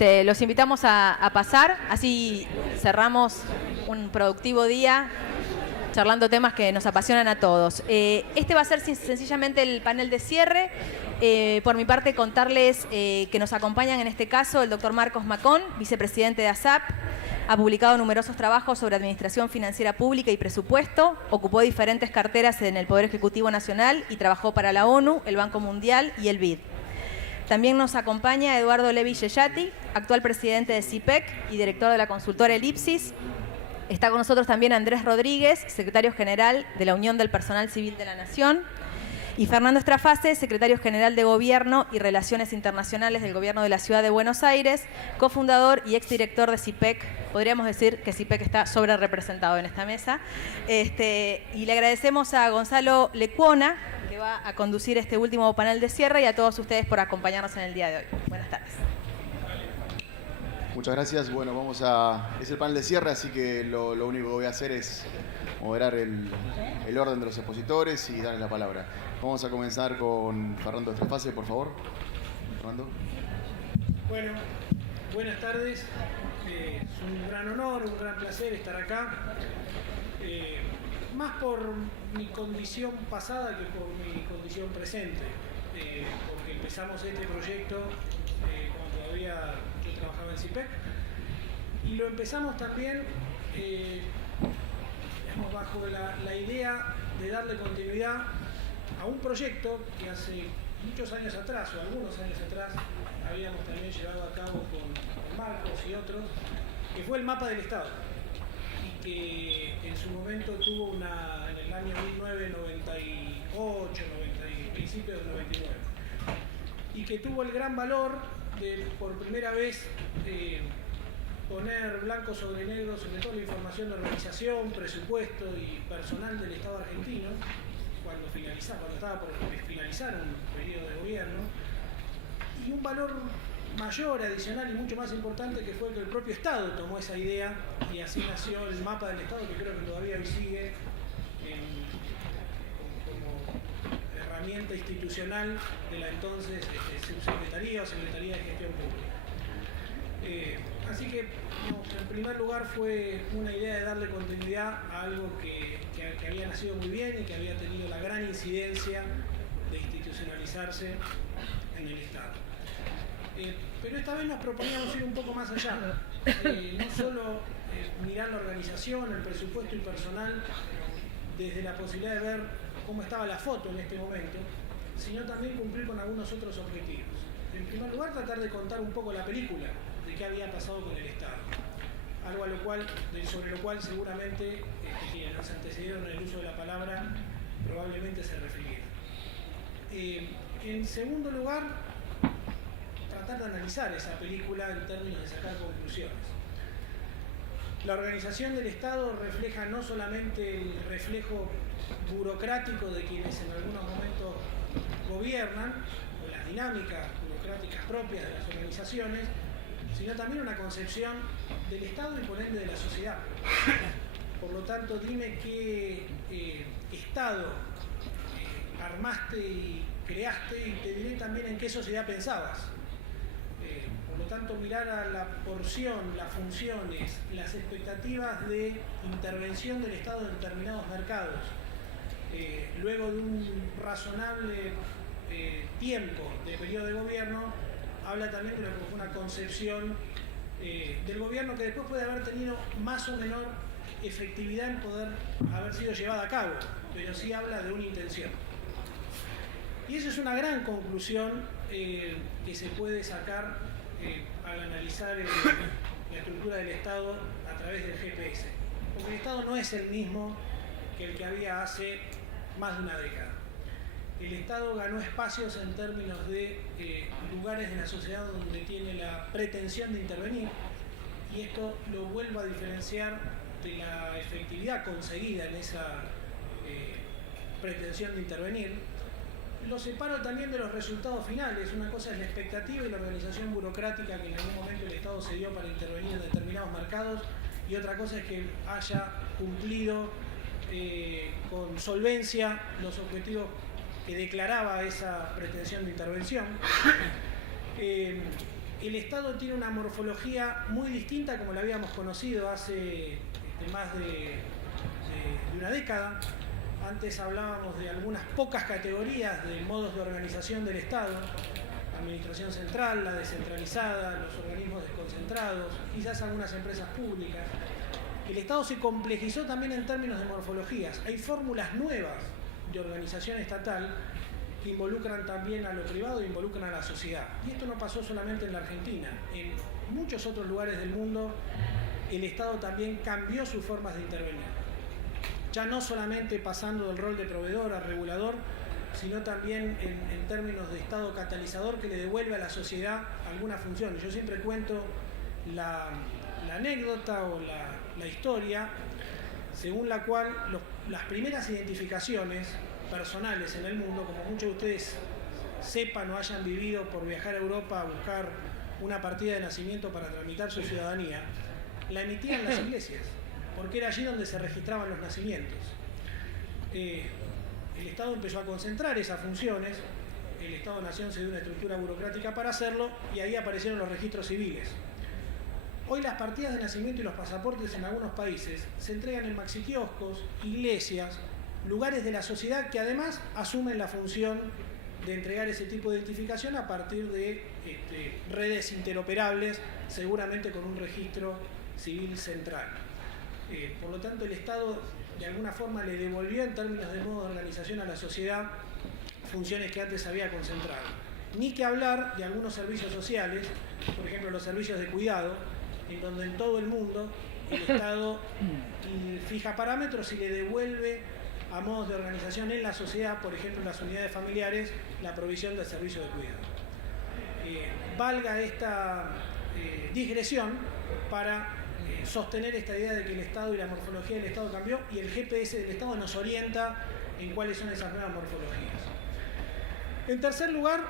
Los invitamos a pasar, así cerramos un productivo día charlando temas que nos apasionan a todos. Este va a ser sencillamente el panel de cierre. Por mi parte, contarles que nos acompañan en este caso el doctor Marcos Macón, vicepresidente de ASAP. Ha publicado numerosos trabajos sobre administración financiera pública y presupuesto, ocupó diferentes carteras en el Poder Ejecutivo Nacional y trabajó para la ONU, el Banco Mundial y el BID. También nos acompaña Eduardo Levi Yeyati, actual presidente de CIPEC y director de la consultora Elipsis. Está con nosotros también Andrés Rodríguez, secretario general de la Unión del Personal Civil de la Nación. Y Fernando Estrafase, secretario general de Gobierno y Relaciones Internacionales del Gobierno de la Ciudad de Buenos Aires, cofundador y exdirector de CIPEC. Podríamos decir que CIPEC está sobre representado en esta mesa. Y le agradecemos a Gonzalo Lecuona, que va a conducir este último panel de cierre, y a todos ustedes por acompañarnos en el día de hoy. Buenas tardes. Muchas gracias. Bueno, es el panel de cierre, así que lo único que voy a hacer es moderar el orden de los expositores y darles la palabra. Vamos a comenzar con Fernando Estrafase, por favor. Fernando. Bueno, buenas tardes. Es un gran honor, un gran placer estar acá. Más por mi condición pasada que por mi condición presente. Porque empezamos este proyecto cuando todavía yo trabajaba en CIPEC. Y lo empezamos también bajo la idea de darle continuidad a un proyecto que hace muchos años atrás, o algunos años atrás, habíamos también llevado a cabo con Marcos y otros, que fue el mapa del Estado, y que en su momento tuvo en el año 1998, principios del 99, y que tuvo el gran valor de, por primera vez, poner blanco sobre negro sobre toda la información de organización, presupuesto y personal del Estado argentino, cuando estaba por finalizar un periodo de gobierno, y un valor mayor, adicional y mucho más importante, que fue que el propio Estado tomó esa idea y así nació el mapa del Estado, que creo que todavía hoy sigue como herramienta institucional de la entonces Subsecretaría o Secretaría de Gestión Pública. Así que, en primer lugar, fue una idea de darle continuidad a algo que había nacido muy bien y que había tenido la gran incidencia de institucionalizarse en el Estado. Pero esta vez nos proponíamos ir un poco más allá. No solo mirar la organización, el presupuesto y personal desde la posibilidad de ver cómo estaba la foto en este momento, sino también cumplir con algunos otros objetivos. En primer lugar, tratar de contar un poco la película de qué había pasado con el Estado. Algo sobre lo cual seguramente quienes nos antecedieron en el uso de la palabra probablemente se refirieron. En segundo lugar, tratar de analizar esa película en términos de sacar conclusiones. La organización del Estado refleja no solamente el reflejo burocrático de quienes en algunos momentos gobiernan, o las dinámicas burocráticas propias de las organizaciones, sino también una concepción del Estado y por ende de la sociedad. Por lo tanto, dime qué Estado armaste y creaste, y te diré también en qué sociedad pensabas. Por lo tanto, mirar a la porción, las funciones, las expectativas de intervención del Estado en determinados mercados, luego de un razonable tiempo de periodo de gobierno, habla también de lo que fue una concepción del gobierno que después puede haber tenido más o menor efectividad en poder haber sido llevada a cabo, pero sí habla de una intención. Y eso es una gran conclusión que se puede sacar al analizar la estructura del Estado a través del GPS. Porque el Estado no es el mismo que el que había hace más de una década. El Estado ganó espacios en términos de lugares de la sociedad donde tiene la pretensión de intervenir, y esto lo vuelvo a diferenciar de la efectividad conseguida en esa pretensión de intervenir. Lo separo también de los resultados finales. Una cosa es la expectativa y la organización burocrática que en algún momento el Estado se dio para intervenir en determinados mercados, y otra cosa es que haya cumplido con solvencia los objetivos que declaraba esa pretensión de intervención. el Estado tiene una morfología muy distinta como la habíamos conocido hace más de una década. Antes hablábamos de algunas pocas categorías de modos de organización del Estado: administración central, la descentralizada, los organismos desconcentrados, quizás algunas empresas públicas. El Estado se complejizó también en términos de morfologías. Hay fórmulas nuevas de organización estatal que involucran también a lo privado e involucran a la sociedad. Y esto no pasó solamente en la Argentina. En muchos otros lugares del mundo el Estado también cambió sus formas de intervenir. Ya no solamente pasando del rol de proveedor a regulador, sino también en términos de Estado catalizador que le devuelve a la sociedad alguna función. Yo siempre cuento la anécdota o la historia según la cual las primeras identificaciones personales en el mundo, como muchos de ustedes sepan o hayan vivido por viajar a Europa a buscar una partida de nacimiento para tramitar su ciudadanía, la emitían las iglesias, porque era allí donde se registraban los nacimientos. El Estado empezó a concentrar esas funciones, el Estado-Nación se dio una estructura burocrática para hacerlo y ahí aparecieron los registros civiles. Hoy las partidas de nacimiento y los pasaportes en algunos países se entregan en maxiquioscos, iglesias, lugares de la sociedad que además asumen la función de entregar ese tipo de identificación a partir de redes interoperables, seguramente con un registro civil central. Por lo tanto, el Estado de alguna forma le devolvió en términos de modo de organización a la sociedad funciones que antes había concentrado. Ni que hablar de algunos servicios sociales, por ejemplo los servicios de cuidado, en donde en todo el mundo el Estado fija parámetros y le devuelve a modos de organización en la sociedad, por ejemplo en las unidades familiares, la provisión de servicios de cuidado. Valga esta digresión para sostener esta idea de que el Estado y la morfología del Estado cambió y el GPS del Estado nos orienta en cuáles son esas nuevas morfologías. En tercer lugar,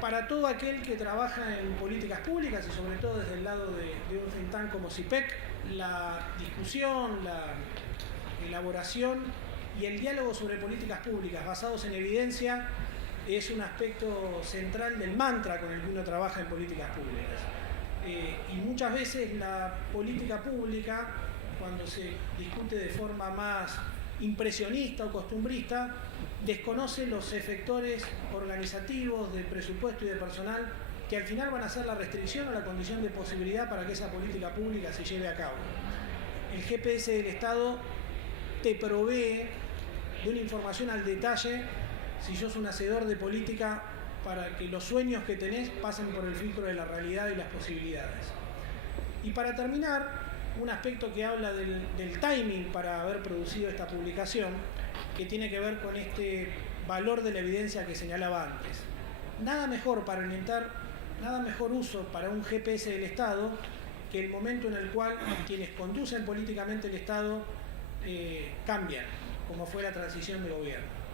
para todo aquel que trabaja en políticas públicas y sobre todo desde el lado de un think tank como CIPEC, la discusión, la elaboración y el diálogo sobre políticas públicas basados en evidencia es un aspecto central del mantra con el que uno trabaja en políticas públicas. Y muchas veces la política pública, cuando se discute de forma más impresionista o costumbrista, desconoce los efectores organizativos de presupuesto y de personal que al final van a ser la restricción o la condición de posibilidad para que esa política pública se lleve a cabo. El GPS del Estado te provee de una información al detalle si sos un hacedor de política para que los sueños que tenés pasen por el filtro de la realidad y las posibilidades. Y para terminar, un aspecto que habla del timing para haber producido esta publicación, que tiene que ver con este valor de la evidencia que señalaba antes. Nada mejor para orientar, nada mejor uso para un GPS del Estado que el momento en el cual quienes conducen políticamente el Estado cambian, como fue la transición de gobierno.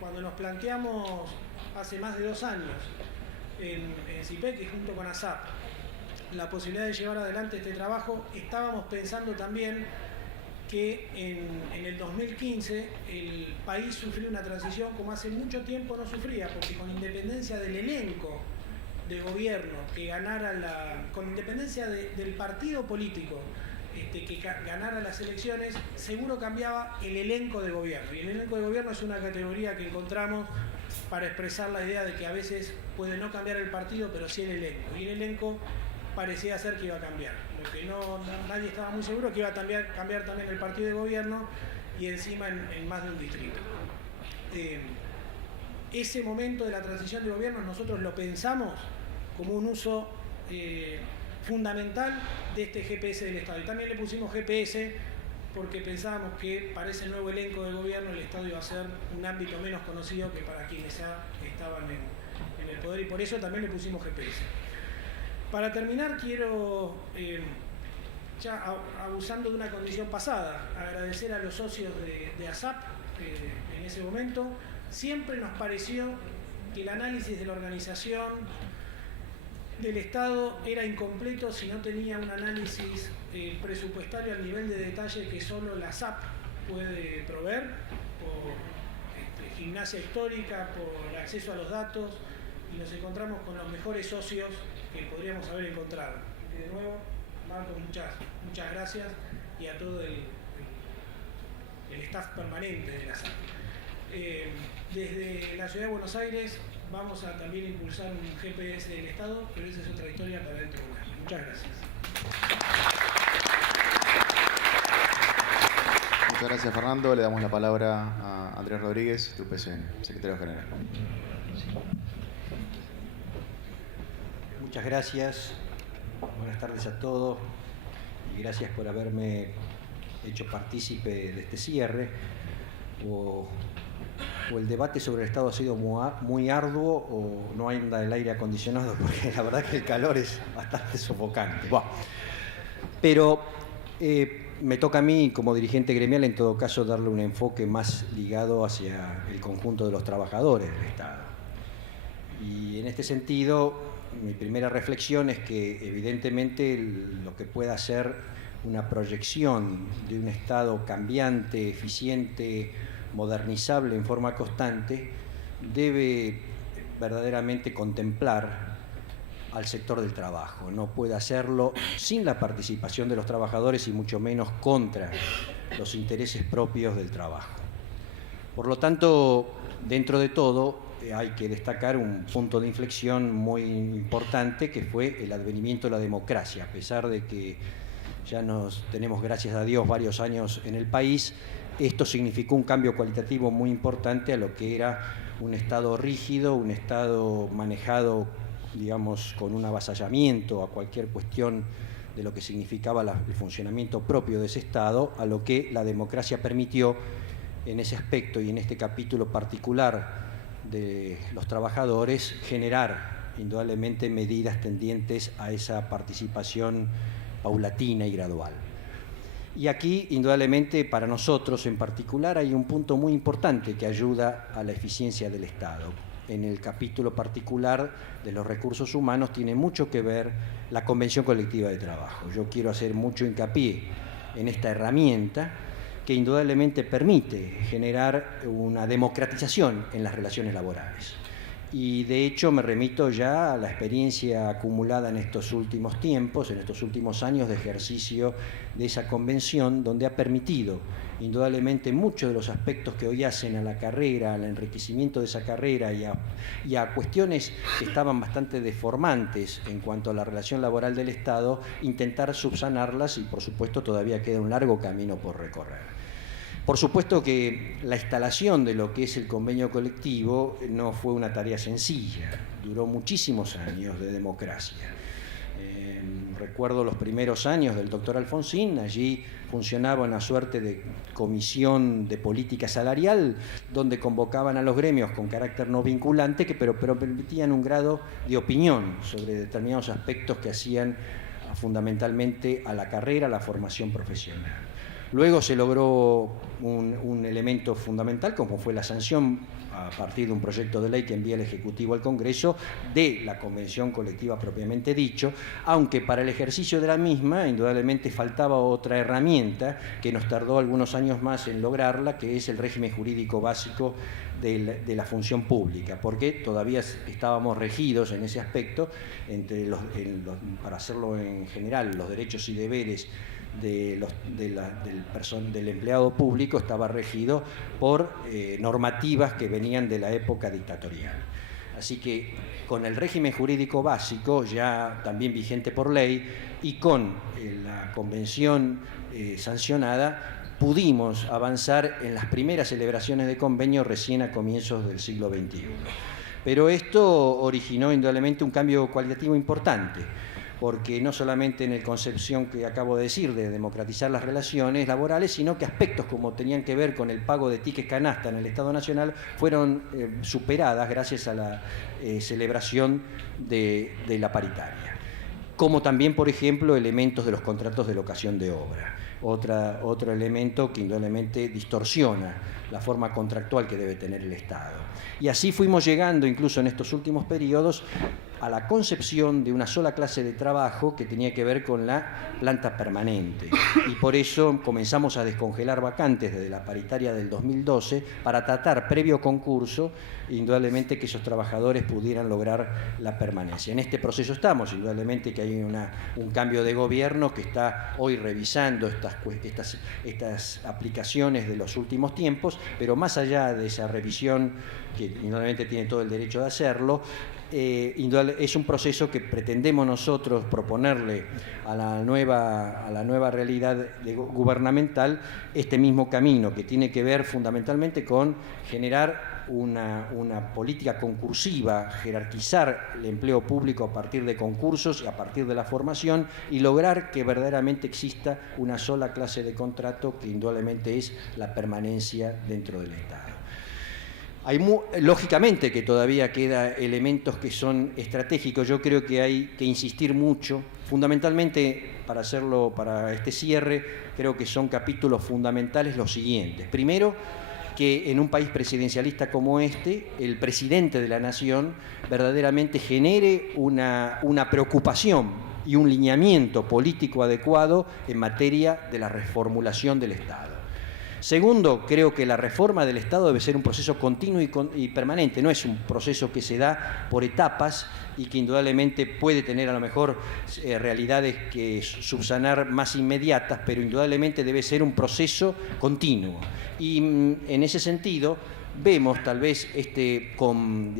Cuando nos planteamos hace más de 2 años en CIPEC y junto con ASAP la posibilidad de llevar adelante este trabajo, estábamos pensando también que en el 2015 el país sufrió una transición como hace mucho tiempo no sufría, porque con independencia del elenco de gobierno que ganara con independencia del partido político que ganara las elecciones, seguro cambiaba el elenco de gobierno. Y el elenco de gobierno es una categoría que encontramos para expresar la idea de que a veces puede no cambiar el partido, pero sí el elenco. Y el elenco parecía ser que iba a cambiar. Lo que nadie estaba muy seguro que iba a cambiar también el partido de gobierno y encima en más de un distrito. Ese momento de la transición de gobierno nosotros lo pensamos como un uso fundamental de este GPS del Estado. Y también le pusimos GPS porque pensábamos que para ese nuevo elenco de gobierno el Estado iba a ser un ámbito menos conocido que para quienes ya estaban en el poder, y por eso también le pusimos GPS. Para terminar, quiero, ya abusando de una condición pasada, agradecer a los socios de ASAP en ese momento. Siempre nos pareció que el análisis de la organización del Estado era incompleto si no tenía un análisis presupuestario al nivel de detalle que solo la ASAP puede proveer, por gimnasia histórica, por acceso a los datos, y nos encontramos con los mejores socios que podríamos haber encontrado. Y de nuevo, Marco, muchas gracias, y a todo el staff permanente de la SAT. Desde la Ciudad de Buenos Aires vamos a también impulsar un GPS del Estado, pero esa es otra historia para dentro de un año. Muchas gracias. Muchas gracias, Fernando. Le damos la palabra a Andrés Rodríguez, tu PCN, secretario general. Muchas gracias. Buenas tardes a todos y gracias por haberme hecho partícipe de este cierre. O el debate sobre el Estado ha sido muy arduo o no anda el aire acondicionado, porque la verdad que el calor es bastante sofocante. Bueno, pero me toca a mí, como dirigente gremial, en todo caso, darle un enfoque más ligado hacia el conjunto de los trabajadores del Estado. Y en este sentido, mi primera reflexión es que evidentemente lo que pueda ser una proyección de un Estado cambiante, eficiente, modernizable en forma constante, debe verdaderamente contemplar al sector del trabajo. No puede hacerlo sin la participación de los trabajadores y mucho menos contra los intereses propios del trabajo. Por lo tanto, dentro de todo, hay que destacar un punto de inflexión muy importante, que fue el advenimiento de la democracia. A pesar de que ya nos tenemos, gracias a Dios, varios años en el país, esto significó un cambio cualitativo muy importante a lo que era un Estado rígido, un Estado manejado, digamos, con un avasallamiento a cualquier cuestión de lo que significaba el funcionamiento propio de ese Estado, a lo que la democracia permitió en ese aspecto y en este capítulo particular de los trabajadores generar indudablemente medidas tendientes a esa participación paulatina y gradual. Y aquí, indudablemente, para nosotros en particular hay un punto muy importante que ayuda a la eficiencia del Estado. En el capítulo particular de los recursos humanos tiene mucho que ver la Convención Colectiva de Trabajo. Yo quiero hacer mucho hincapié en esta herramienta que indudablemente permite generar una democratización en las relaciones laborales. Y de hecho me remito ya a la experiencia acumulada en estos últimos tiempos, en estos últimos años de ejercicio de esa convención, donde ha permitido indudablemente muchos de los aspectos que hoy hacen a la carrera, al enriquecimiento de esa carrera y a cuestiones que estaban bastante deformantes en cuanto a la relación laboral del Estado, intentar subsanarlas, y por supuesto todavía queda un largo camino por recorrer. Por supuesto que la instalación de lo que es el convenio colectivo no fue una tarea sencilla, duró muchísimos años de democracia. Recuerdo los primeros años del doctor Alfonsín, allí funcionaba una suerte de comisión de política salarial donde convocaban a los gremios con carácter no vinculante, pero permitían un grado de opinión sobre determinados aspectos que hacían fundamentalmente a la carrera, a la formación profesional. Luego se logró un elemento fundamental, como fue la sanción a partir de un proyecto de ley que envía el Ejecutivo al Congreso de la Convención Colectiva propiamente dicho, aunque para el ejercicio de la misma indudablemente faltaba otra herramienta que nos tardó algunos años más en lograrla, que es el régimen jurídico básico de la función pública, porque todavía estábamos regidos en ese aspecto, para hacerlo en general, los derechos y deberes del empleado público estaba regido por normativas que venían de la época dictatorial. Así que con el régimen jurídico básico, ya también vigente por ley, y con la convención sancionada, pudimos avanzar en las primeras celebraciones de convenio recién a comienzos del siglo XXI. Pero esto originó indudablemente un cambio cualitativo importante, porque no solamente en la concepción que acabo de decir de democratizar las relaciones laborales, sino que aspectos como tenían que ver con el pago de tickets canasta en el Estado Nacional fueron superadas gracias a la celebración de la paritaria. Como también, por ejemplo, elementos de los contratos de locación de obra. Otro elemento que indudablemente distorsiona la forma contractual que debe tener el Estado. Y así fuimos llegando, incluso en estos últimos periodos, a la concepción de una sola clase de trabajo que tenía que ver con la planta permanente. Y por eso comenzamos a descongelar vacantes desde la paritaria del 2012 para tratar, previo concurso, indudablemente que esos trabajadores pudieran lograr la permanencia. En este proceso estamos, indudablemente que hay un cambio de gobierno que está hoy revisando estas aplicaciones de los últimos tiempos, pero más allá de esa revisión, que indudablemente tiene todo el derecho de hacerlo, es un proceso que pretendemos nosotros proponerle a la nueva realidad gubernamental este mismo camino, que tiene que ver fundamentalmente con generar una política concursiva, jerarquizar el empleo público a partir de concursos y a partir de la formación, y lograr que verdaderamente exista una sola clase de contrato, que indudablemente es la permanencia dentro del Estado. Lógicamente que todavía quedan elementos que son estratégicos. Yo creo que hay que insistir mucho, fundamentalmente para este cierre, creo que son capítulos fundamentales los siguientes. Primero, que en un país presidencialista como este, el presidente de la Nación verdaderamente genere una preocupación y un lineamiento político adecuado en materia de la reformulación del Estado. Segundo, creo que la reforma del Estado debe ser un proceso continuo y permanente, no es un proceso que se da por etapas y que indudablemente puede tener a lo mejor realidades que subsanar más inmediatas, pero indudablemente debe ser un proceso continuo. Y en ese sentido vemos tal vez con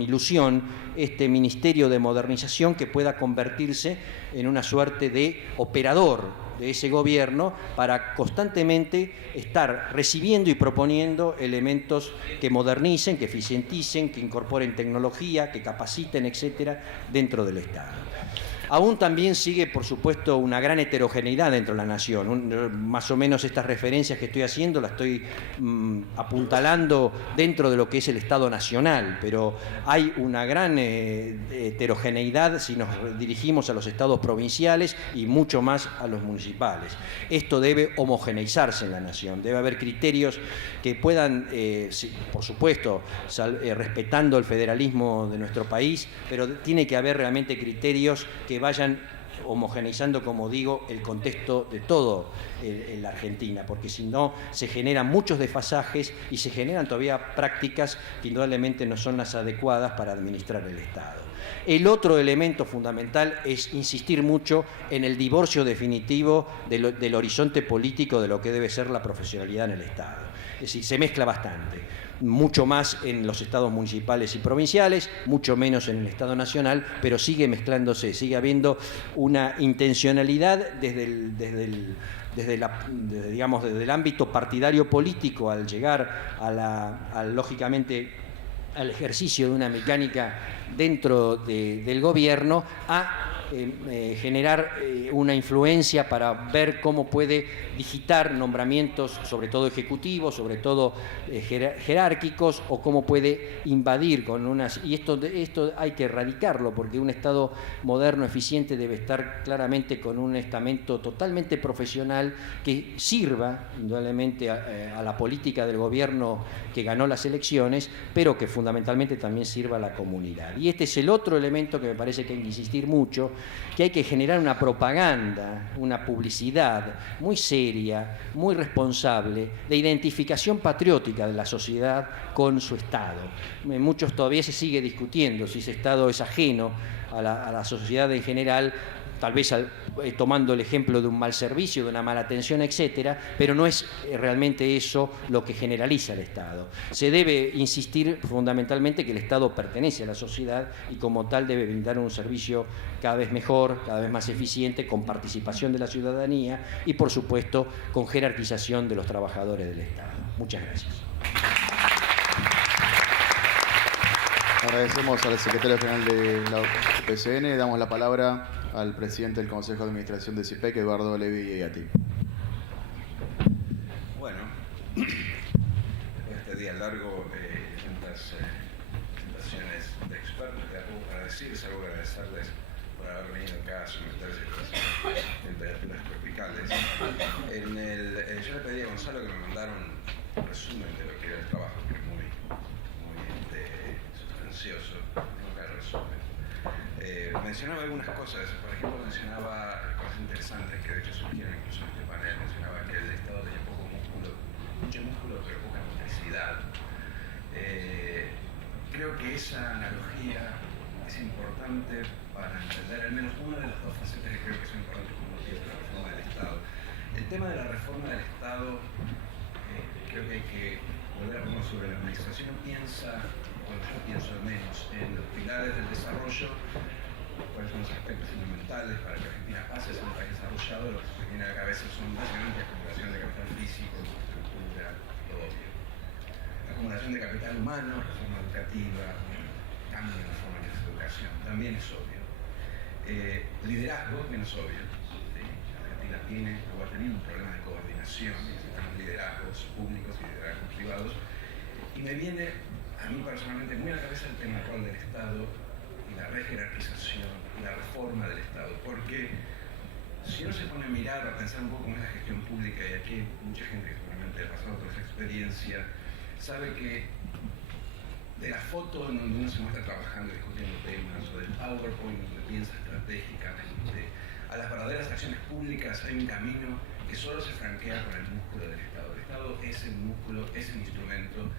ilusión este Ministerio de Modernización que pueda convertirse en una suerte de operador de ese gobierno para constantemente estar recibiendo y proponiendo elementos que modernicen, que eficienticen, que incorporen tecnología, que capaciten, etcétera, dentro del Estado. Aún también sigue, por supuesto, una gran heterogeneidad dentro de la nación. Más o menos estas referencias que estoy haciendo las estoy apuntalando dentro de lo que es el Estado nacional, pero hay una gran heterogeneidad si nos dirigimos a los estados provinciales y mucho más a los municipales. Esto debe homogeneizarse en la nación, debe haber criterios que puedan, por supuesto, respetando el federalismo de nuestro país, pero tiene que haber realmente criterios que vayan homogeneizando, como digo, el contexto de todo la Argentina, porque si no se generan muchos desfasajes y se generan todavía prácticas que indudablemente no son las adecuadas para administrar el Estado. El otro elemento fundamental es insistir mucho en el divorcio definitivo del horizonte político de lo que debe ser la profesionalidad en el Estado. Es decir, se mezcla bastante. Mucho más en los estados municipales y provinciales, mucho menos en el Estado nacional, pero sigue mezclándose, sigue habiendo una intencionalidad desde el ámbito partidario político al llegar lógicamente al ejercicio de una mecánica dentro del gobierno a generar una influencia para ver cómo puede digitar nombramientos, sobre todo ejecutivos, sobre todo jerárquicos, o cómo puede invadir con unas... Y esto hay que erradicarlo, porque un Estado moderno, eficiente, debe estar claramente con un estamento totalmente profesional que sirva, indudablemente, a la política del gobierno que ganó las elecciones, pero que fundamentalmente también sirva a la comunidad. Y este es el otro elemento que me parece que hay que insistir mucho, que hay que generar una propaganda, una publicidad muy seria, muy responsable, de identificación patriótica de la sociedad con su Estado. Muchos todavía se sigue discutiendo si ese Estado es ajeno a la sociedad en general, tal vez tomando el ejemplo de un mal servicio, de una mala atención, etcétera, pero no es realmente eso lo que generaliza el Estado. Se debe insistir fundamentalmente que el Estado pertenece a la sociedad y como tal debe brindar un servicio cada vez mejor, cada vez más eficiente, con participación de la ciudadanía y, por supuesto, con jerarquización de los trabajadores del Estado. Muchas gracias. Agradecemos al secretario general de la PCN. Damos la palabra al presidente del Consejo de Administración de CIPEC, Eduardo Levi Egati. Bueno, este día largo, tantas presentaciones de expertos, que algo para decirles, algo agradecerles por haber venido acá a someterse a las temperaturas tropicales. Yo le pedí a Gonzalo que me mandara un resumen de lo que historia del trabajo, que es muy sustancioso, nunca resume. Mencionaba algunas cosas, por ejemplo mencionaba cosas interesantes que de hecho surgieron incluso en este panel. Mencionaba que el Estado tenía poco músculo, mucho músculo pero poca motricidad. Creo que esa analogía es importante para entender al menos una de las dos facetas que creo que son importantes como motivo de la reforma del Estado. El tema de la reforma del Estado, creo que hay que volver a poner sobre la administración. Yo pienso al menos en los pilares del desarrollo, cuáles son los aspectos fundamentales para que Argentina pase a ser un país desarrollado. Lo que se me viene a la cabeza son básicamente la acumulación de capital físico, infraestructura, lo obvio. La acumulación de capital humano, reforma educativa, cambio en la forma de la educación, también es obvio. Liderazgo, menos obvio. ¿Sí? Argentina tiene o va a tener un problema de coordinación, necesitamos liderazgos públicos y liderazgos privados. Y me viene a mí personalmente muy a la cabeza el tema del rol del Estado y la rejerarquización y la reforma del Estado, porque si uno se pone a mirar, a pensar un poco cómo es la gestión pública, y aquí hay mucha gente que seguramente ha pasado por esa experiencia, sabe que de la foto en donde uno se muestra trabajando y discutiendo temas, o del PowerPoint donde piensa estratégicamente, a las verdaderas acciones públicas hay un camino que solo se franquea con el músculo del Estado. El Estado es el músculo, es el instrumento,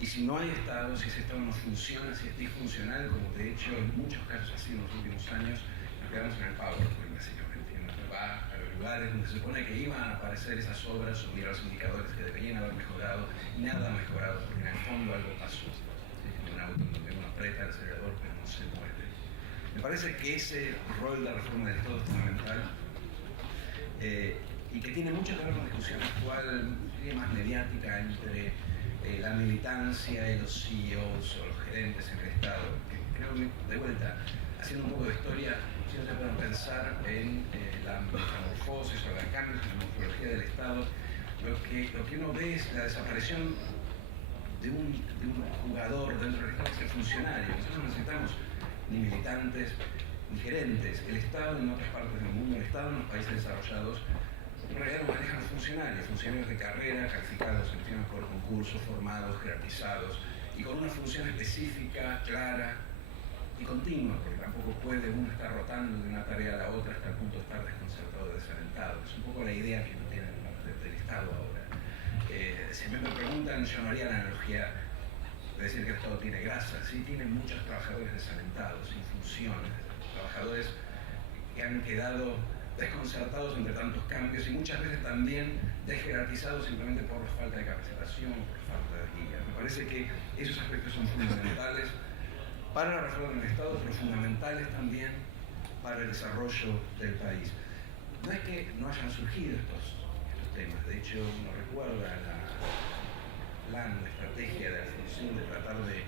y si no hay Estado, si ese Estado no funciona, si es disfuncional, como de hecho en muchos casos ha sido en los últimos años, nos quedamos en el PowerPoint básicamente. Uno va a los lugares donde se supone que iban a aparecer esas obras o mirar los indicadores que deberían haber mejorado, y nada ha mejorado, porque en el fondo algo pasó. Un auto donde uno aprieta el acelerador pero no se mueve. Me parece que ese rol de la reforma del Estado es fundamental, y que tiene mucho que ver con la discusión actual, más mediática, entre la militancia y los CEOs o los gerentes en el Estado. Que creo que, de vuelta, haciendo un poco de historia, siempre pueden pensar en la metamorfosis o la cambios en la morfología del Estado. Lo que uno ve es la desaparición de un jugador dentro del Estado, que es el funcionario. Nosotros no necesitamos ni militantes ni gerentes. El Estado en otras partes del mundo, el Estado en los países desarrollados, en realidad lo manejan los funcionarios de carrera, calificados, seleccionados por concursos, formados, jerarquizados, y con una función específica, clara y continua, porque tampoco puede uno estar rotando de una tarea a la otra hasta el punto de estar desconcertado o desalentado. Es un poco la idea que uno tiene del Estado ahora. Si me preguntan, yo no haría la analogía de decir que el Estado tiene grasa. Sí, tiene muchos trabajadores desalentados, sin funciones, trabajadores que han quedado desconcertados entre tantos cambios y muchas veces también desjerarquizados simplemente por la falta de capacitación, por falta de guía. Me parece que esos aspectos son fundamentales para la reforma del Estado, pero fundamentales también para el desarrollo del país. No es que no hayan surgido estos temas, de hecho uno recuerda la estrategia de Alfonsín de tratar de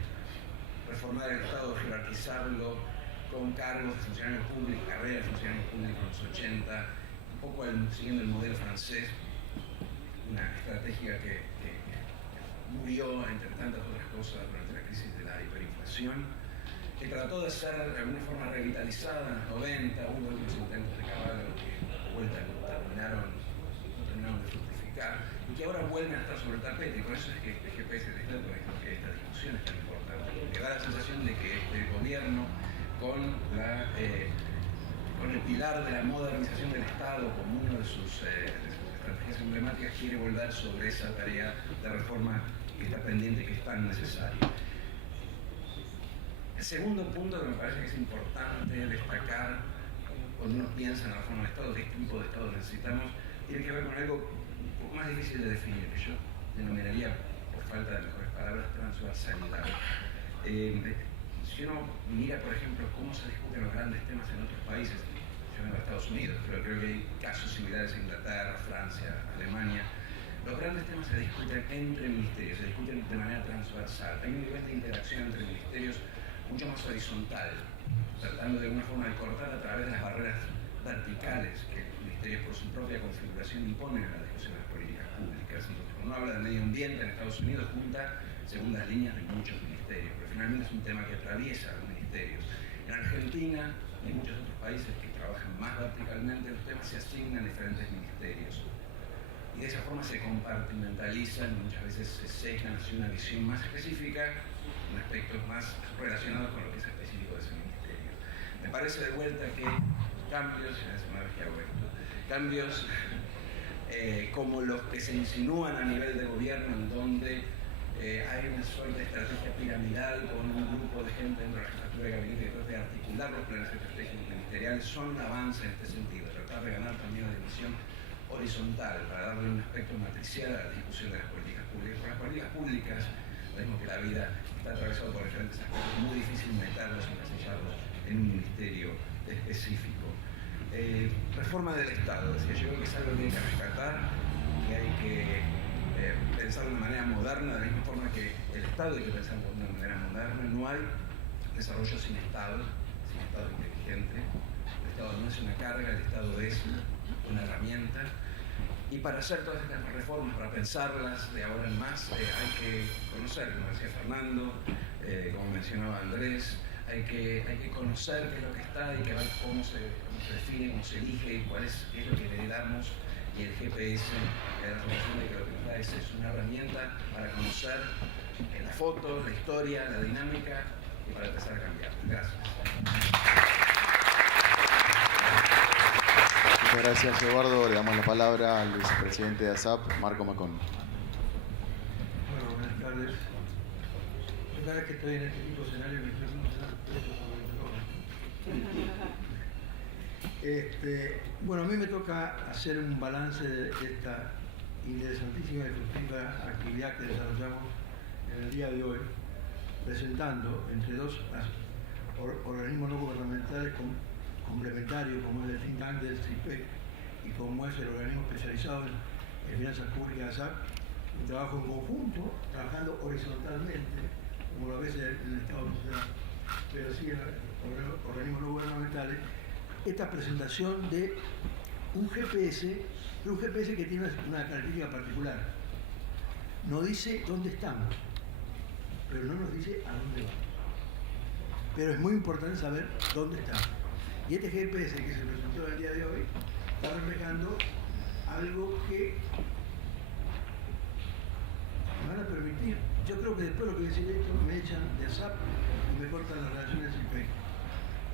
reformar el Estado, jerarquizarlo con cargos de funcionarios públicos, carreras de funcionarios públicos en los 80, un poco siguiendo el modelo francés, una estrategia que murió entre tantas otras cosas durante la crisis de la hiperinflación, que trató de ser de alguna forma revitalizada en los 90, hubo algunos intentos de Caballo que de vuelta no terminaron de fructificar, y que ahora vuelven a estar sobre el tapete, y por eso es que este GPS del Estado es que esta discusión es tan importante, porque da la sensación de que este gobierno con el pilar de la modernización del Estado como una de sus estrategias emblemáticas, quiere volver sobre esa tarea de reforma que está pendiente y que es tan necesaria. El segundo punto que me parece que es importante destacar cuando uno piensa en la reforma del Estado, qué tipo de Estado necesitamos, tiene que ver con algo un poco más difícil de definir, que yo denominaría, por falta de mejores palabras, transversalidad. Si uno mira, por ejemplo, cómo se discuten los grandes temas en otros países, yo vengo de Estados Unidos, pero creo que hay casos similares en Inglaterra, Francia, Alemania, los grandes temas se discuten entre ministerios, se discuten de manera transversal. Hay un nivel de interacción entre ministerios mucho más horizontal, tratando de alguna forma de cortar a través de las barreras verticales que los ministerios por su propia configuración imponen en la discusión de las políticas públicas. Entonces, cuando uno habla de medio ambiente en Estados Unidos, junta segundas líneas de muchos ministerios, pero finalmente es un tema que atraviesa los ministerios. En Argentina y en muchos otros países que trabajan más verticalmente, los temas se asignan a diferentes ministerios. y de esa forma se compartimentalizan, muchas veces se sesgan hacia una visión más específica en aspectos más relacionados con lo que es específico de ese ministerio. Me parece de vuelta que cambios, una vez que hago esto, cambios como los que se insinúan a nivel de gobierno, en donde hay una suerte de estrategia piramidal con un grupo de gente dentro de la jefatura de gabinete que trata de articular los planes estratégicos ministeriales, son un avance en este sentido, tratar de ganar también una dimensión horizontal para darle un aspecto matricial a la discusión de las políticas públicas. Por las políticas públicas, vemos que la vida está atravesada por diferentes aspectos, es muy difícil meterlos y encasillarlos en un ministerio específico. Reforma del Estado, es decir, yo creo que es algo que hay que rescatar, que hay que pensar de una manera moderna, de la misma forma que el Estado hay que pensar de una manera moderna. No hay desarrollo sin Estado inteligente. El Estado no es una carga, el Estado es una herramienta. Y para hacer todas estas reformas, para pensarlas de ahora en más, hay que conocer, como decía Fernando, como mencionaba Andrés, hay que conocer qué es lo que está, hay que ver cómo se define, cómo se elige, qué es lo que le damos. Y el GPS, la resolución de que lo que nos da es una herramienta para conocer la foto, la historia, la dinámica y para empezar a cambiar. Gracias. Muchas gracias, Eduardo. Le damos la palabra al vicepresidente de ASAP, Marco Macón. Bueno, buenas tardes. Cada vez que estoy en este tipo de escenario me estoy bueno, a mí me toca hacer un balance de esta interesantísima y fructífera actividad que desarrollamos en el día de hoy, presentando entre dos organismos no gubernamentales complementarios, como es el think tank del CIPEC y como es el organismo especializado en finanzas públicas ASAP, un trabajo en conjunto, trabajando horizontalmente, como lo ves en el Estado Nacional, pero sí en organismos no gubernamentales, esta presentación de un GPS, pero un GPS que tiene una característica particular. No dice dónde estamos, pero no nos dice a dónde vamos. Pero es muy importante saber dónde estamos. Y este GPS que se presentó el día de hoy está reflejando algo que me van a permitir. Yo creo que después de lo que decir esto me echan de ASAP y me cortan las relaciones CIPEC.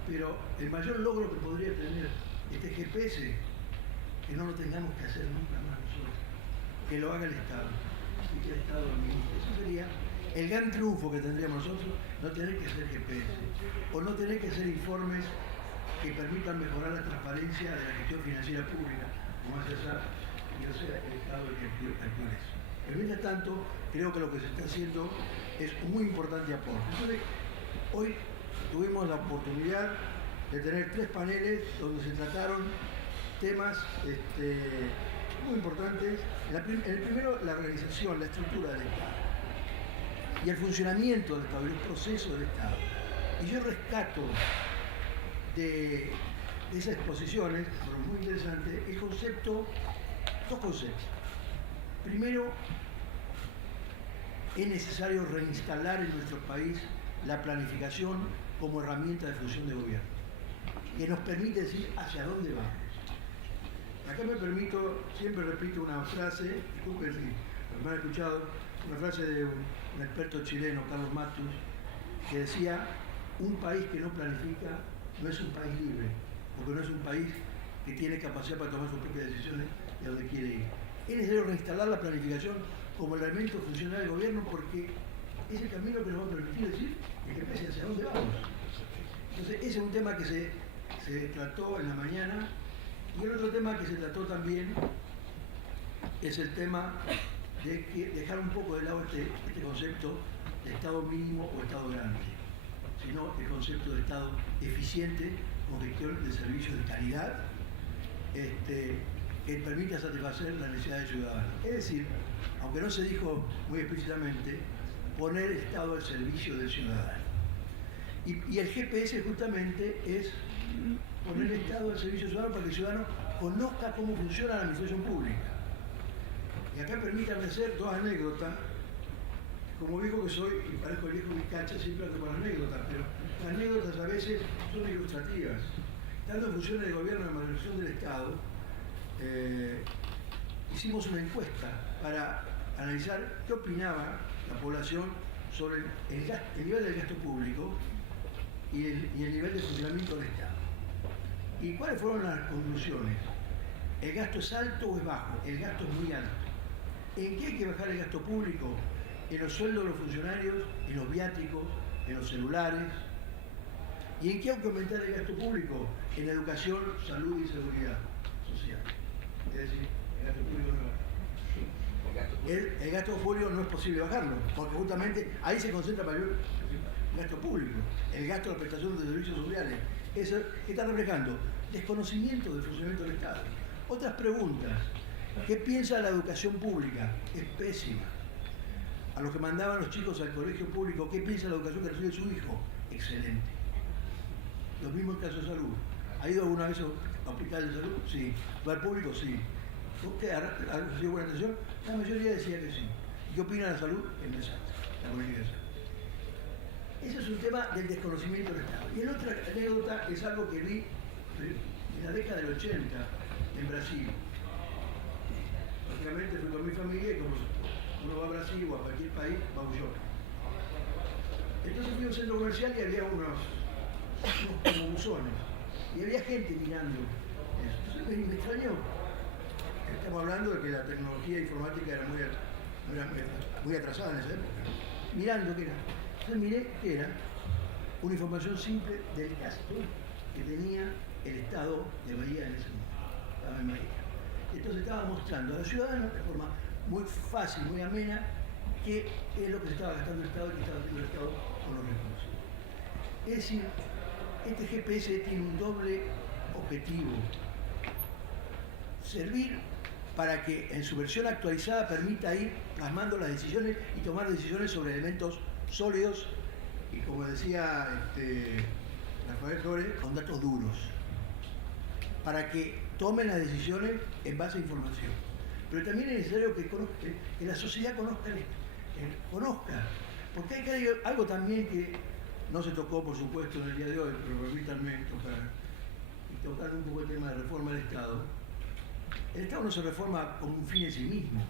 Pero el mayor logro que podría tener este GPS, que no lo tengamos que hacer nunca más nosotros, que lo haga el Estado y que el Estado lo administre. Eso sería el gran triunfo que tendríamos nosotros, no tener que hacer GPS o no tener que hacer informes que permitan mejorar la transparencia de la gestión financiera pública, como hace ASAP, y o sea el Estado el que actúe eso. Pero mientras tanto, creo que lo que se está haciendo es un muy importante aporte. Entonces, hoy tuvimos la oportunidad de tener 3 paneles donde se trataron temas muy importantes. El primero, la organización, la estructura del Estado y el funcionamiento del Estado, el proceso del Estado. Y yo rescato de esas exposiciones, fueron muy interesantes, dos conceptos. Primero, es necesario reinstalar en nuestro país la planificación como herramienta de función de gobierno, que nos permite decir hacia dónde vamos. Acá me permito, siempre repito una frase, disculpen si me han escuchado, una frase de un experto chileno, Carlos Matus, que decía: un país que no planifica no es un país libre, porque no es un país que tiene capacidad para tomar sus propias decisiones de dónde quiere ir. Es necesario reinstalar la planificación como elemento funcional del gobierno, porque es el camino que nos va a permitir decir el GPS hacia dónde vamos. Entonces, ese es un tema que se trató en la mañana. Y el otro tema que se trató también es el tema de dejar un poco de lado este concepto de Estado mínimo o Estado grande, sino el concepto de Estado eficiente con gestión de servicios de calidad que permita satisfacer las necesidades ciudadanas. Es decir, aunque no se dijo muy explícitamente, poner el Estado al servicio del ciudadano. Y el GPS justamente es poner el Estado al servicio del ciudadano para que el ciudadano conozca cómo funciona la administración pública. Y acá permítanme hacer 2 anécdotas. Como viejo que soy, y parezco el viejo Vizcacha, siempre ando con anécdotas, pero las anécdotas a veces son ilustrativas. Estando en funciones de gobierno de la administración del Estado, hicimos una encuesta para analizar qué opinaba la población sobre el nivel del gasto público y el nivel de funcionamiento del Estado. ¿Y cuáles fueron las conclusiones? ¿El gasto es alto o es bajo? El gasto es muy alto. ¿En qué hay que bajar el gasto público? En los sueldos de los funcionarios, en los viáticos, en los celulares. ¿Y en qué hay que aumentar el gasto público? En educación, salud y seguridad social. Es decir, el gasto público no es bajo. El gasto público no es posible bajarlo, porque justamente ahí se concentra mayor gasto público, el gasto de la prestación de servicios sociales. Eso está reflejando desconocimiento del funcionamiento del Estado. Otras preguntas. ¿Qué piensa de la educación pública? Es pésima. A los que mandaban los chicos al colegio público, ¿qué piensa de la educación que recibe su hijo? Excelente. Los mismos casos de salud. ¿Ha ido alguna vez a hospitales de salud? Sí. ¿Va al público? Sí. ¿Usted ha recibido buena atención? La mayoría decía que sí. ¿Qué opina de la salud? Es desastre. La política de salud. Ese es un tema del desconocimiento del Estado. Y la otra anécdota es algo que vi en la década del 80 en Brasil. Básicamente fui con mi familia y como uno va a Brasil o a cualquier país, vamos yo. Entonces fui a un centro comercial y había unos como buzones. Y había gente mirando eso. Entonces me extrañó. Estamos hablando de que la tecnología informática era muy atrasada en esa época. Mirando qué era. Entonces miré que era una información simple del gasto que tenía el Estado de Bahía en ese momento. Estaba en Bahía. Entonces estaba mostrando a los ciudadanos de forma muy fácil, muy amena, qué es lo que se estaba gastando el Estado y qué estaba haciendo el Estado con los recursos. Es decir, este GPS tiene un doble objetivo. Servir para que en su versión actualizada permita ir plasmando las decisiones y tomar decisiones sobre elementos sólidos y, como decía Rafael Flores, con datos duros, para que tomen las decisiones en base a información. Pero también es necesario que la sociedad conozca, porque hay algo también que no se tocó, por supuesto, en el día de hoy, pero permítanme tocar un poco el tema de reforma del Estado. El Estado no se reforma como un fin en sí mismo.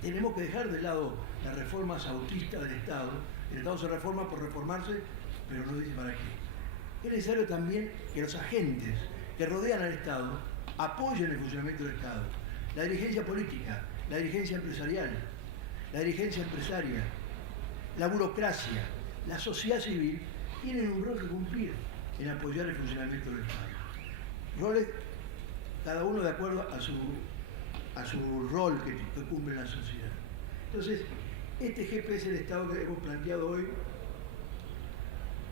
Tenemos que dejar de lado las reformas autistas del Estado. El Estado se reforma por reformarse, pero no dice para qué. Es necesario también que los agentes que rodean al Estado apoyen el funcionamiento del Estado. La dirigencia política, la dirigencia empresarial, la dirigencia empresaria, la burocracia, la sociedad civil tienen un rol que cumplir en apoyar el funcionamiento del Estado. Roles, cada uno de acuerdo a su rol que cumple en la sociedad. Entonces, este GPS del Estado que hemos planteado hoy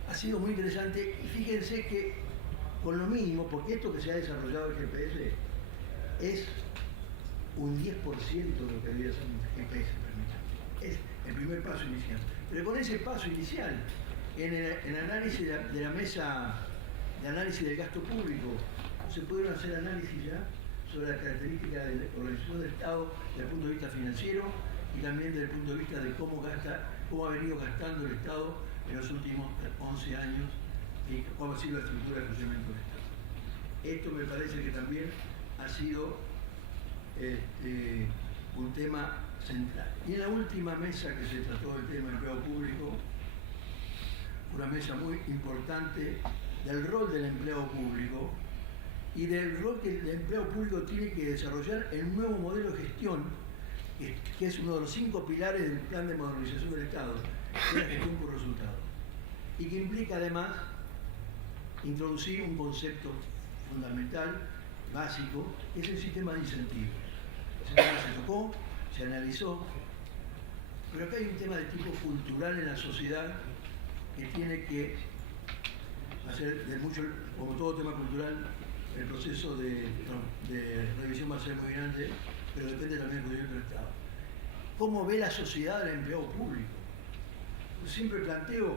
ha sido muy interesante y fíjense que con lo mínimo, porque esto que se ha desarrollado el GPS es un 10% de lo que debería ser un GPS, permítanme. Es el primer paso inicial. Pero con ese paso inicial, en el análisis de la mesa de análisis del gasto público, se pudieron hacer análisis ya sobre las características de la organización del Estado desde el punto de vista financiero y también desde el punto de vista de cómo ha venido gastando el Estado en los últimos 11 años y cuál ha sido la estructura de funcionamiento del Estado. Esto me parece que también ha sido un tema central. Y en la última mesa que se trató del tema del empleo público, una mesa muy importante del rol del empleo público y del rol que el empleo público tiene que desarrollar en un nuevo modelo de gestión, que es uno de los 5 pilares del plan de modernización del Estado, que es la gestión por resultados, y que implica además introducir un concepto fundamental, básico, que es el sistema de incentivos. Ese tema se tocó, se analizó, pero acá hay un tema de tipo cultural en la sociedad que tiene que hacer de mucho, como todo tema cultural, el proceso de revisión va a ser muy grande, pero depende también del gobierno del Estado. ¿Cómo ve la sociedad el empleo público? Yo siempre planteo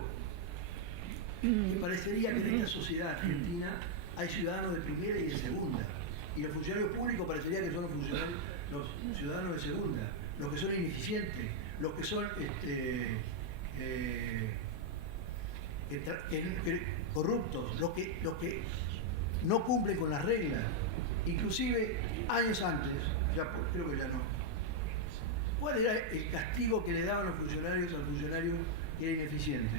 que parecería que en esta sociedad argentina hay ciudadanos de primera y de segunda, y los funcionarios públicos parecería que son los ciudadanos de segunda, los que son ineficientes, los que son corruptos, los que no cumplen con las reglas. Inclusive, años antes, creo que ya no. ¿Cuál era el castigo que le daban los funcionarios al funcionario que era ineficiente?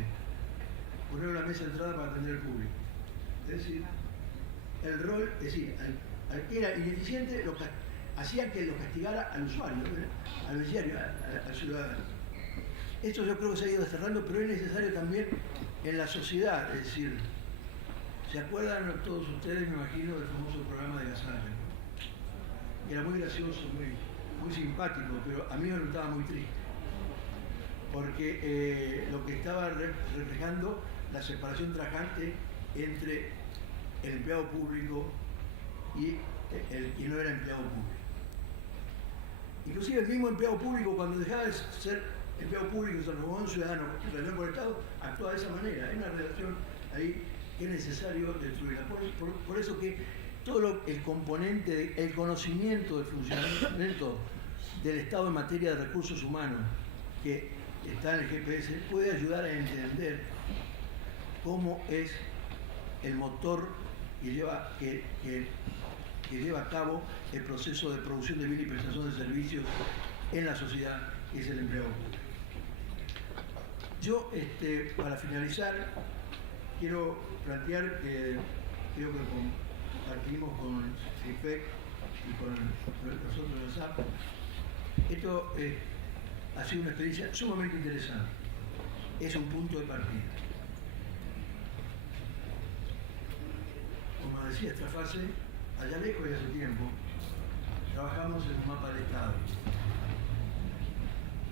Ponerlo en la mesa de entrada para atender al público. Es decir, el rol, es decir, al que era ineficiente hacían que lo castigara al usuario, al beneficiario, al ciudadano. Esto yo creo que se ha ido desterrando, pero es necesario también en la sociedad. Es decir, ¿se acuerdan todos ustedes, me imagino, del famoso programa de Gasalla? Era muy gracioso, muy simpático, pero a mí me resultaba muy triste. Porque lo que estaba reflejando la separación tajante entre el empleado público y el que no era empleado público. Inclusive el mismo empleado público, cuando dejaba de ser empleado público y se transformó en ciudadano en relación con el Estado, actúa de esa manera. Hay una relación ahí que es necesario destruirla. Por eso que todo el componente, el conocimiento del funcionamiento del Estado en materia de recursos humanos que está en el GPS puede ayudar a entender cómo es el motor que lleva a cabo el proceso de producción de bienes y prestación de servicios en la sociedad, que es el empleo público. Yo, para finalizar, quiero plantear que creo que compartimos con CIFEC y con nosotros en SAP. Esto ha sido una experiencia sumamente interesante. Es un punto de partida. Como decía esta fase, allá lejos y hace tiempo, trabajamos en un mapa del Estado.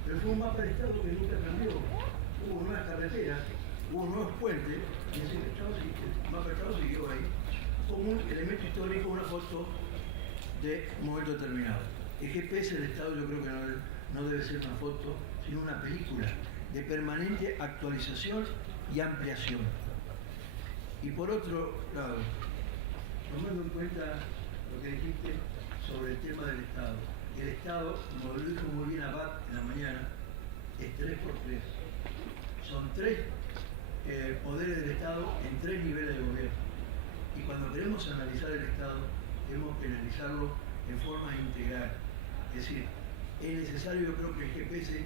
Pero fue un mapa del Estado que nunca cambió. Hubo nuevas carreteras, hubo nuevos puentes, y el mapa del Estado siguió ahí, como un elemento histórico, una foto de un momento determinado. El GPS del Estado yo creo que no debe ser una foto, sino una película de permanente actualización y ampliación. Y por otro lado, tomando en cuenta lo que dijiste sobre el tema del Estado, el Estado, como lo dijo muy bien Abad en la mañana, es 3x3. Son 3 poderes del Estado en 3 niveles de gobierno. Y cuando queremos analizar el Estado, tenemos que analizarlo en forma integral. Es decir, es necesario, yo creo, que el GPS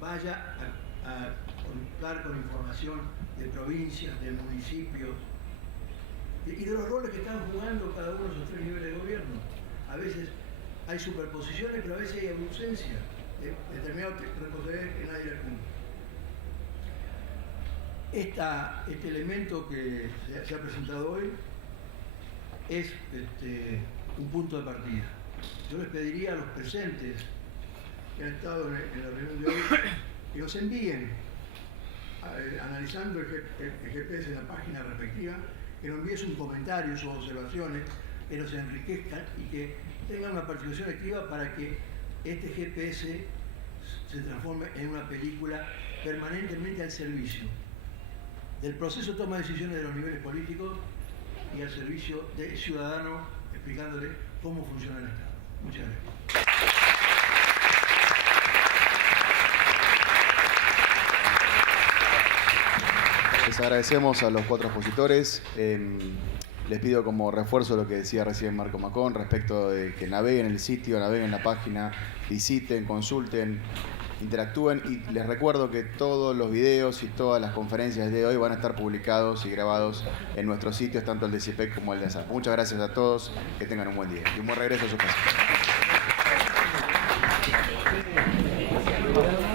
vaya a contar con información de provincias, de municipios, y de los roles que están jugando cada uno de esos 3 niveles de gobierno. A veces hay superposiciones, pero a veces hay ausencia de determinadas responsabilidades que nadie le cumple. Este elemento que se ha presentado hoy es un punto de partida. Yo les pediría a los presentes que han estado en la reunión de hoy que nos envíen, analizando el GPS en la página respectiva, que nos envíen sus comentarios, sus observaciones, que nos enriquezcan y que tengan una participación activa para que este GPS se transforme en una película permanentemente al servicio del proceso de toma de decisiones de los niveles políticos y al servicio del ciudadano, explicándole cómo funciona el Estado. Muchas gracias. Les agradecemos a los 4 expositores. Les pido como refuerzo lo que decía recién Marco Macón respecto de que naveguen el sitio, naveguen la página, visiten, consulten, interactúen, y les recuerdo que todos los videos y todas las conferencias de hoy van a estar publicados y grabados en nuestros sitios, tanto el de CIPEC como el de ASAP. Muchas gracias a todos, que tengan un buen día y un buen regreso a su casa.